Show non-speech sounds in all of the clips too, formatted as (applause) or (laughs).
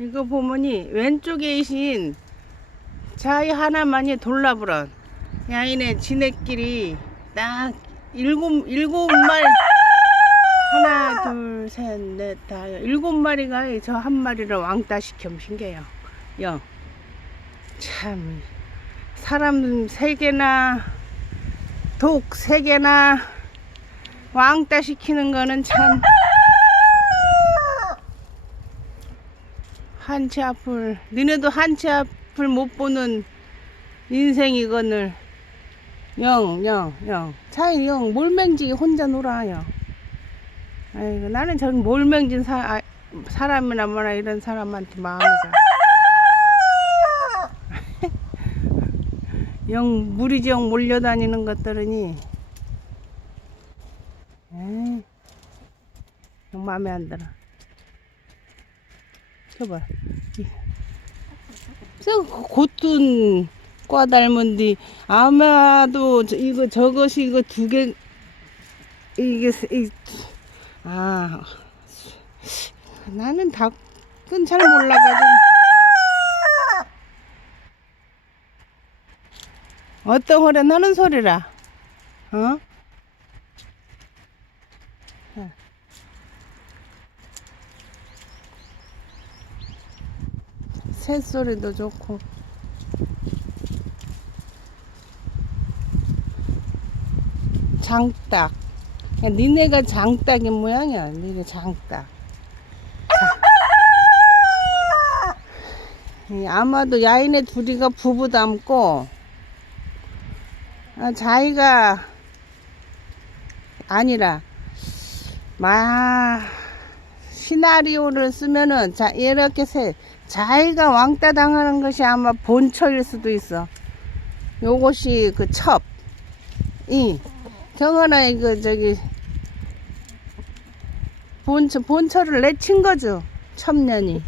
이거 보면이 왼쪽에 계신 자이 하나만이 돌라불은 야인의 지네끼리 딱 일곱 일곱 마리 하나 둘 셋 넷 다 일곱 마리가 저 한 마리를 왕따 시켜 신 게요. 영. 참 사람 세 개나 독 세 개나 왕따 시키는 거는 참 한치 앞을 너네도 한치 앞을 못 보는 인생이거늘 영영영 차이 영 몰맹지 혼자 놀아요 아이고 나는 저런 몰맹진 사, 아, 사람이나 뭐나 이런 사람한테 마음이 가. (laughs) 영 무리지영 몰려다니는 것들으니 에이, 영 마음에 안 들어. 저 곧둔 과 닮은디 아마도 저- 이거 저것이 이거 두 개 이게 세- 이, 아. 나는 닭은 잘 몰라가지고. 어떤 소리 나는 소리라. 어? 새소리도 좋고. 장닭 야, 니네가 장닭인 모양이야. 니네 이 아마도 야인의 둘이가 부부 닮고 아, 자기가 아니라 마 시나리오를 쓰면은 자 이렇게 세 자기가 왕따 당하는 것이 아마 본처일 수도 있어. 요것이 그 첩. 이 경하나 이거 저기 본처 본처를 내친 거죠. 첩년이.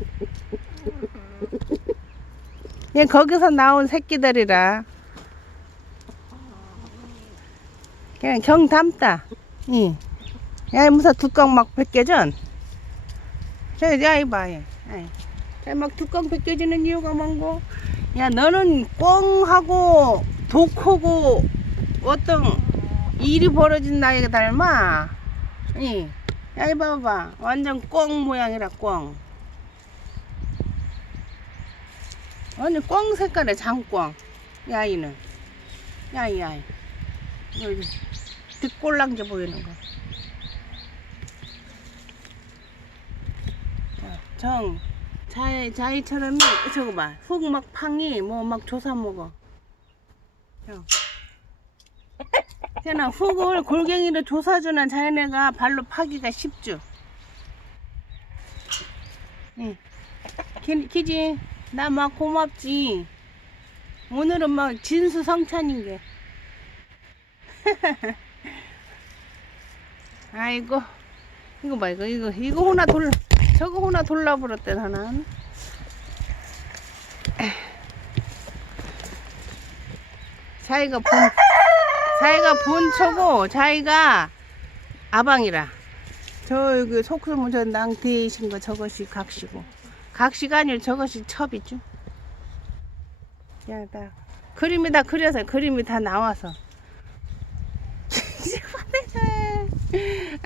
얘 (laughs) 거기서 나온 새끼들이라. 그냥 경 담다. 이. 야, 무사 뚜껑 막 벗겨전. 저, 야, 이봐, 얘. 자, 막 뚜껑 벗겨지는 이유가 뭔고? 야, 너는 꽁하고 독하고 어떤 일이 벌어진 나이가 닮아. 이. 야, 이 봐, 봐봐. 완전 꽁 모양이라, 꽁. 완전 꽁 색깔의 장꽁. 야, 이는. 야, 이, 야, 이. 여기. 뒷골랑지 보이는 거. 자, 정, 자이, 자이처럼이, 저거 봐. 훅 막 팡이, 뭐 막 조사 먹어. 형. (laughs) 걔는 훅을 골갱이를 조사주는 자기네가 발로 파기가 쉽죠. 응. 키, 키지? 나 막 고맙지. 오늘은 막 진수성찬인 게. (laughs) 아이고 이거 봐 이거 이거 이거 하나 돌 저거 하나 돌라버렸대 나는. 자기가 본 자기가 본초고 자기가 아방이라. 저 여기 속수문 저 낭대이신 거 저것이 각시고. 각시가 아니라 저것이 첩이죠. 야나. 그림이 다 그려서 그림이 다 나와서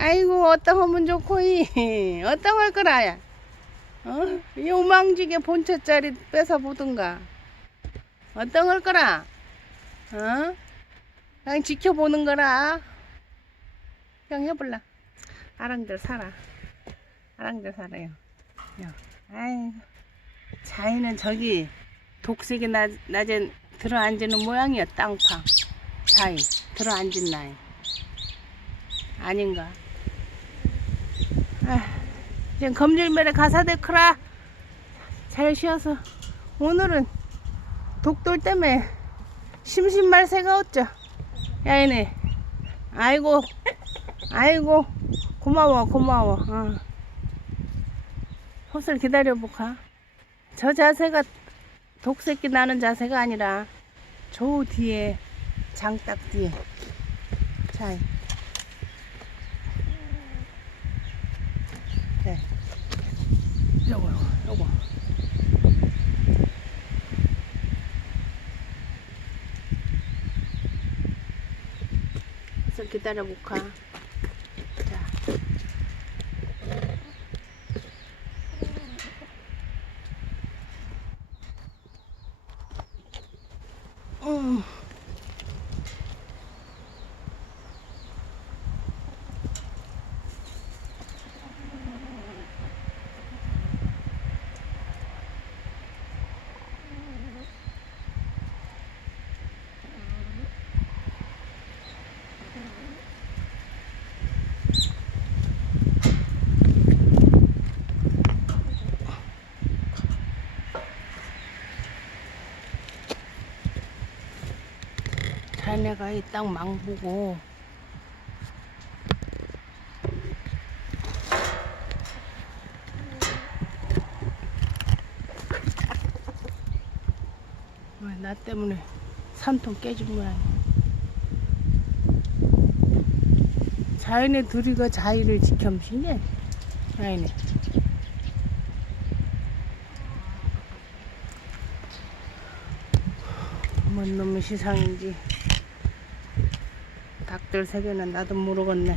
아이고 어떤 하면 좋고 (laughs) 이. 어떤 할 거라야? 어? 요망지게 본처짜리 뺏어 보든가. 어떤 할 거라? 어? 그냥 지켜보는 거라. 그냥 해볼라. 아랑들 살아. 아랑들 살아요. 야, 아이. 자이는 저기 독색이 낮, 낮에 들어앉는 모양이야 땅파. 자이 들어앉은 나이. 아닌가? 아, 이제 검질매를 가사대 크라. 잘 쉬어서 오늘은 독돌 때문에 심심말새가 없죠. 야이네. 아이고, 아이고, 고마워, 고마워. 어. 호슬 기다려보카. 저 자세가 독새끼 나는 자세가 아니라 저 뒤에 장딱 뒤에. 자. 예. 요거, 요거, 요거. 그래서 기다려볼까? 네. 자. 어. 자네가 이 땅 망보고. 왜나 때문에 산통 깨진 모양이야. 자연의 둘이가 자의를 지켜주시네 자연의. 뭔 놈의 시상인지 닭들 세계는 나도 모르겠네.